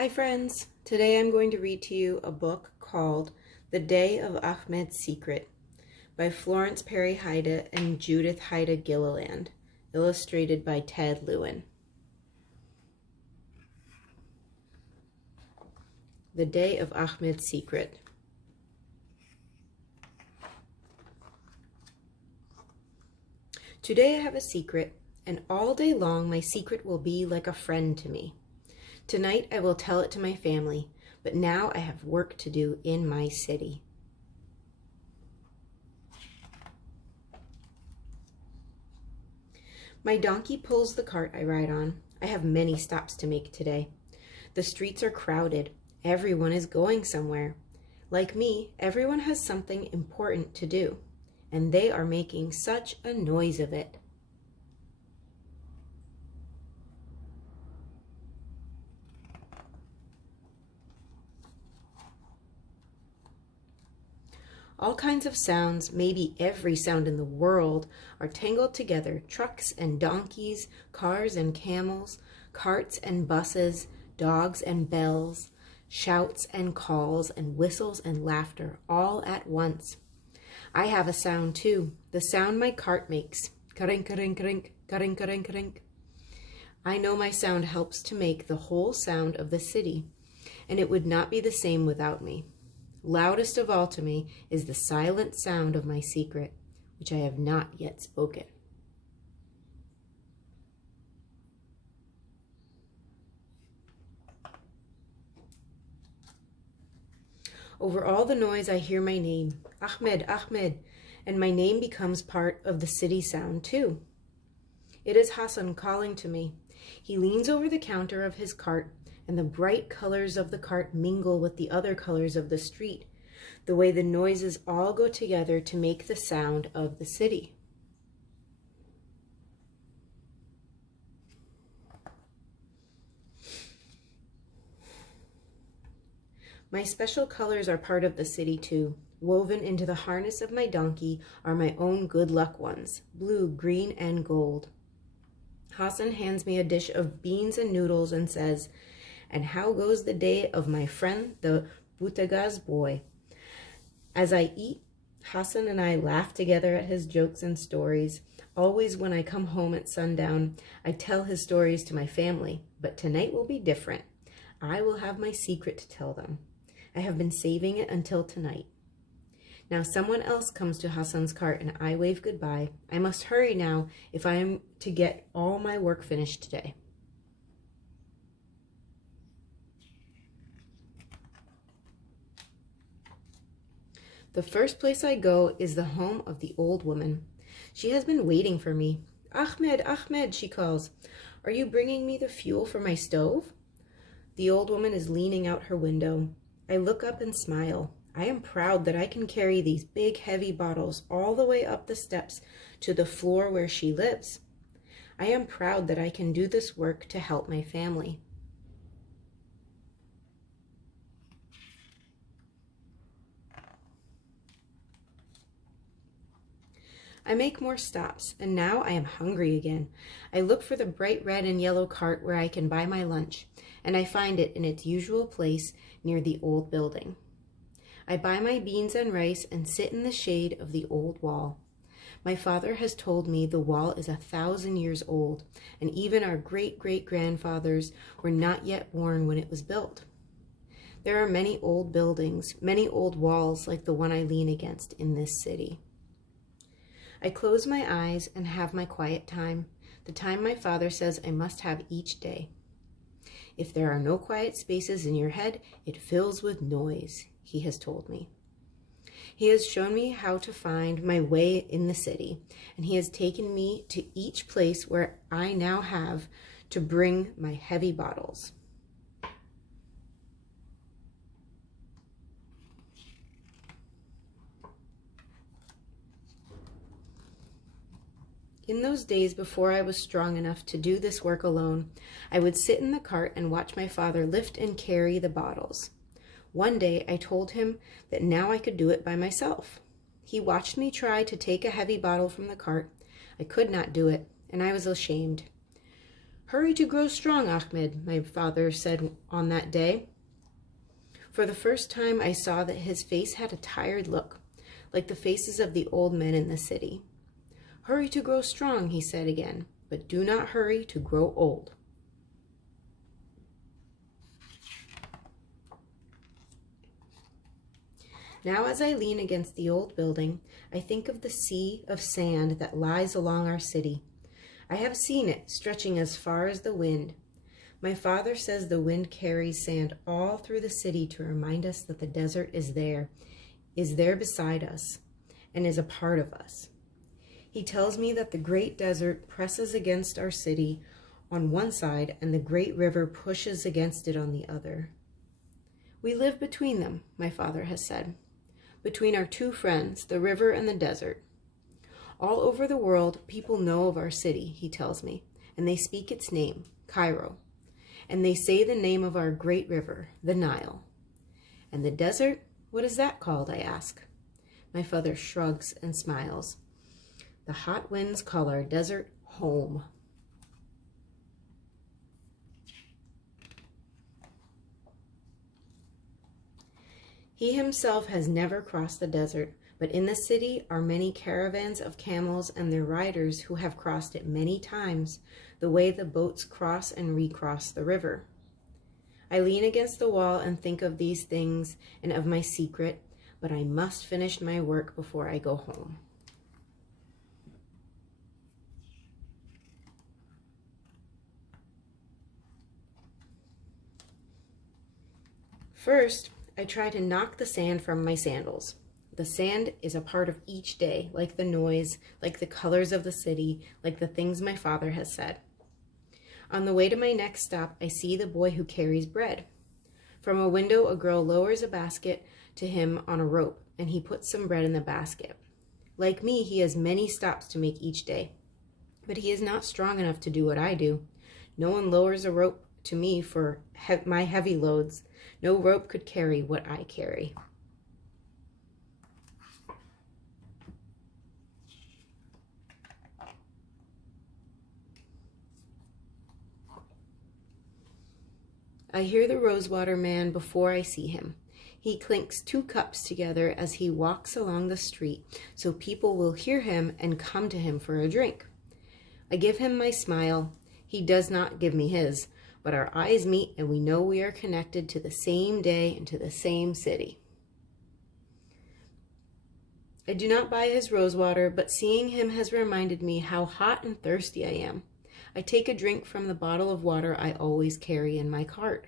Hi friends! Today I'm going to read to you a book called The Day of Ahmed's Secret by Florence Parry Heide and Judith Heide Gilliland, illustrated by Ted Lewin. The Day of Ahmed's Secret. Today I have a secret, and all day long my secret will be like a friend to me. Tonight I will tell it to my family, but now I have work to do in my city. My donkey pulls the cart I ride on. I have many stops to make today. The streets are crowded. Everyone is going somewhere. Like me, everyone has something important to do, and they are making such a noise of it. All kinds of sounds, maybe every sound in the world, are tangled together. Trucks and donkeys, cars and camels, carts and buses, dogs and bells, shouts and calls and whistles and laughter, all at once. I have a sound too, the sound my cart makes. Karink, karink, karink, karink, karink, karink. I know my sound helps to make the whole sound of the city, and it would not be the same without me. Loudest of all to me is the silent sound of my secret, which I have not yet spoken. Over all the noise I hear my name, Ahmed, Ahmed, and my name becomes part of the city sound too. It is Hassan calling to me. He leans over the counter of his cart, and the bright colors of the cart mingle with the other colors of the street, the way the noises all go together to make the sound of the city. My special colors are part of the city too. Woven into the harness of my donkey are my own good luck ones, blue, green, and gold. Hassan hands me a dish of beans and noodles and says, "And how goes the day of my friend, the Butagaz boy?" As I eat, Hassan and I laugh together at his jokes and stories. Always when I come home at sundown, I tell his stories to my family, but tonight will be different. I will have my secret to tell them. I have been saving it until tonight. Now someone else comes to Hassan's cart and I wave goodbye. I must hurry now if I am to get all my work finished today. The first place I go is the home of the old woman. She has been waiting for me. "Ahmed, Ahmed," she calls. "Are you bringing me the fuel for my stove?" The old woman is leaning out her window. I look up and smile. I am proud that I can carry these big, heavy bottles all the way up the steps to the floor where she lives. I am proud that I can do this work to help my family. I make more stops, and now I am hungry again. I look for the bright red and yellow cart where I can buy my lunch, and I find it in its usual place near the old building. I buy my beans and rice and sit in the shade of the old wall. My father has told me the wall is 1,000 years old, and even our great-great-grandfathers were not yet born when it was built. There are many old buildings, many old walls like the one I lean against in this city. I close my eyes and have my quiet time, the time my father says I must have each day. If there are no quiet spaces in your head, it fills with noise, he has told me. He has shown me how to find my way in the city, and he has taken me to each place where I now have to bring my heavy bottles. In those days before I was strong enough to do this work alone, I would sit in the cart and watch my father lift and carry the bottles. One day I told him that now I could do it by myself. He watched me try to take a heavy bottle from the cart. I could not do it, and I was ashamed. "Hurry to grow strong, Ahmed," my father said on that day. For the first time, I saw that his face had a tired look, like the faces of the old men in the city. "Hurry to grow strong," he said again, "but do not hurry to grow old." Now as I lean against the old building, I think of the sea of sand that lies along our city. I have seen it stretching as far as the wind. My father says the wind carries sand all through the city to remind us that the desert is there beside us, and is a part of us. He tells me that the great desert presses against our city on one side and the great river pushes against it on the other. We live between them, my father has said. Between our two friends, the river and the desert. All over the world, people know of our city, he tells me, and they speak its name, Cairo. And they say the name of our great river, the Nile. And the desert? What is that called? I ask. My father shrugs and smiles. The hot winds call our desert home. He himself has never crossed the desert, but in the city are many caravans of camels and their riders who have crossed it many times, the way the boats cross and recross the river. I lean against the wall and think of these things and of my secret, but I must finish my work before I go home. First, I try to knock the sand from my sandals. The sand is a part of each day, like the noise, like the colors of the city, like the things my father has said. On the way to my next stop, I see the boy who carries bread. From a window, a girl lowers a basket to him on a rope, and he puts some bread in the basket. Like me, he has many stops to make each day, but he is not strong enough to do what I do. No one lowers a rope to me for my heavy loads. No rope could carry what I carry. I hear the rosewater man before I see him. He clinks 2 cups together as he walks along the street, so people will hear him and come to him for a drink. I give him my smile. He does not give me his, but our eyes meet and we know we are connected to the same day and to the same city. I do not buy his rosewater, but seeing him has reminded me how hot and thirsty I am. I take a drink from the bottle of water I always carry in my cart.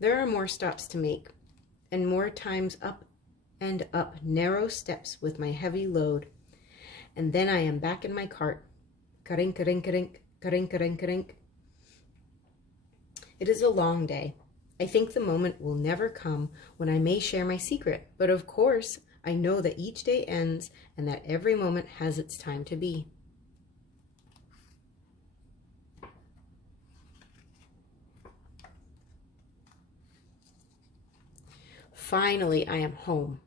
There are more stops to make, and more times up and up narrow steps with my heavy load, and then I am back in my cart. Karink, karink, karink, karink, karink, karink. It is a long day. I think the moment will never come when I may share my secret, but of course, I know that each day ends and that every moment has its time to be. Finally, I am home.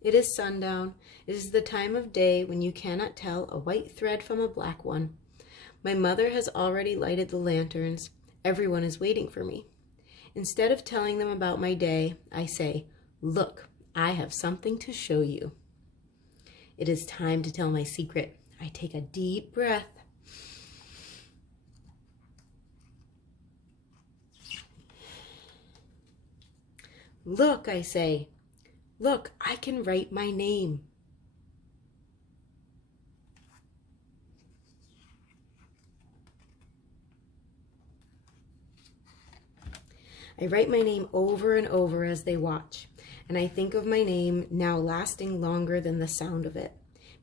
It is sundown. It is the time of day when you cannot tell a white thread from a black one. My mother has already lighted the lanterns. Everyone is waiting for me. Instead of telling them about my day, I say, "Look, I have something to show you." It is time to tell my secret. I take a deep breath. "Look," I say. "Look, I can write my name." I write my name over and over as they watch, and I think of my name now lasting longer than the sound of it,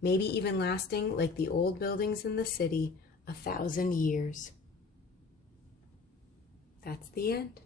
maybe even lasting like the old buildings in the city, 1,000 years. That's the end.